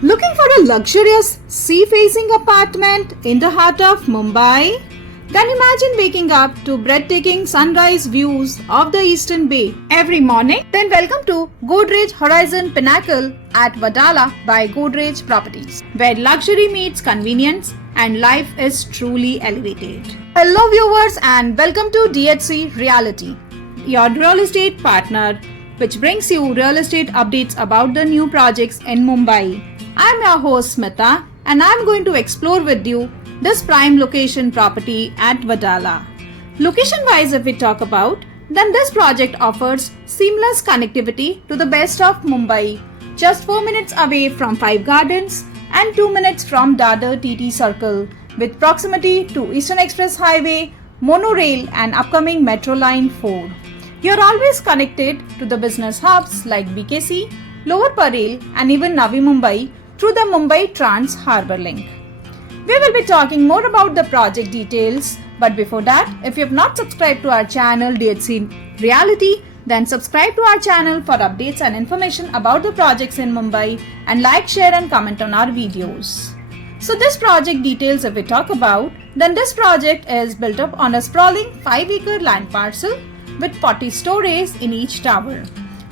Looking for a luxurious sea-facing apartment in the heart of Mumbai? Then imagine waking up to breathtaking sunrise views of the Eastern Bay every morning. Then welcome to Godrej Horizon Pinnacle at Wadala by Godrej Properties, where luxury meets convenience and life is truly elevated. Hello viewers and welcome to DHC Reality, your real estate partner, which brings you real estate updates about the new projects in Mumbai. I am your host Smita and I am going to explore with you this prime location property at Wadala. Location wise, if we talk about, then this project offers seamless connectivity to the best of Mumbai, just 4 minutes away from Five Gardens and 2 minutes from Dadar TT Circle, with proximity to Eastern Express Highway, monorail and upcoming Metro Line 4. You are always connected to the business hubs like BKC, Lower Parel and even Navi Mumbai through the Mumbai Trans Harbour Link. We will be talking more about the project details, but before that, if you have not subscribed to our channel DHC Reality, then subscribe to our channel for updates and information about the projects in Mumbai and like, share and comment on our videos. So this project details if we talk about, then this project is built up on a sprawling 5-acre land parcel with 40 stories in each tower.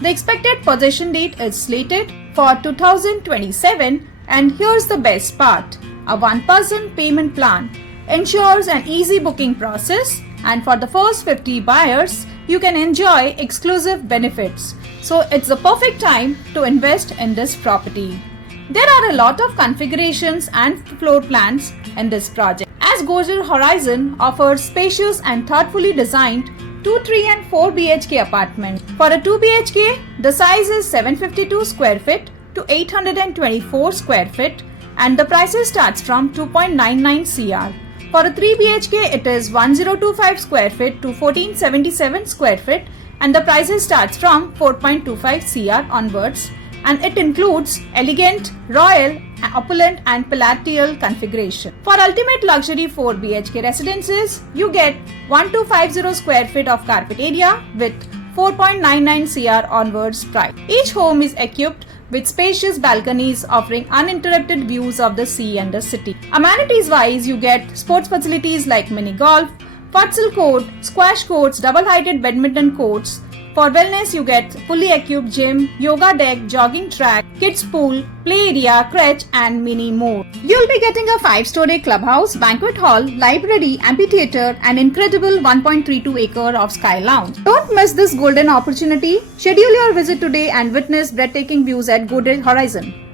The expected possession date is slated for 2027, and here's the best part. A one-person payment plan ensures an easy booking process, and for the first 50 buyers, you can enjoy exclusive benefits. So it's the perfect time to invest in this property. There are a lot of configurations and floor plans in this project, as Godrej Horizon offers spacious and thoughtfully designed 2, 3 and 4 BHK apartment. For a 2 BHK, the size is 752 square feet to 824 square feet and the prices starts from 2.99 CR. For a 3 BHK, it is 1025 square feet to 1477 square feet and the prices starts from 4.25 CR onwards, and it includes elegant, royal, opulent and palatial configuration. For ultimate luxury 4 BHK residences, you get 1250 square feet of carpet area with 4.99 CR onwards price. Each home is equipped with spacious balconies offering uninterrupted views of the sea and the city. Amenities wise, you get sports facilities like mini golf, futsal court, squash courts, double-heighted badminton courts. For wellness, you get fully equipped gym, yoga deck, jogging track, kids pool, play area, crèche and many more. You'll be getting a 5-story clubhouse, banquet hall, library, amphitheater and incredible 1.32 acre of sky lounge. Don't miss this golden opportunity. Schedule your visit today and witness breathtaking views at Godrej Horizon.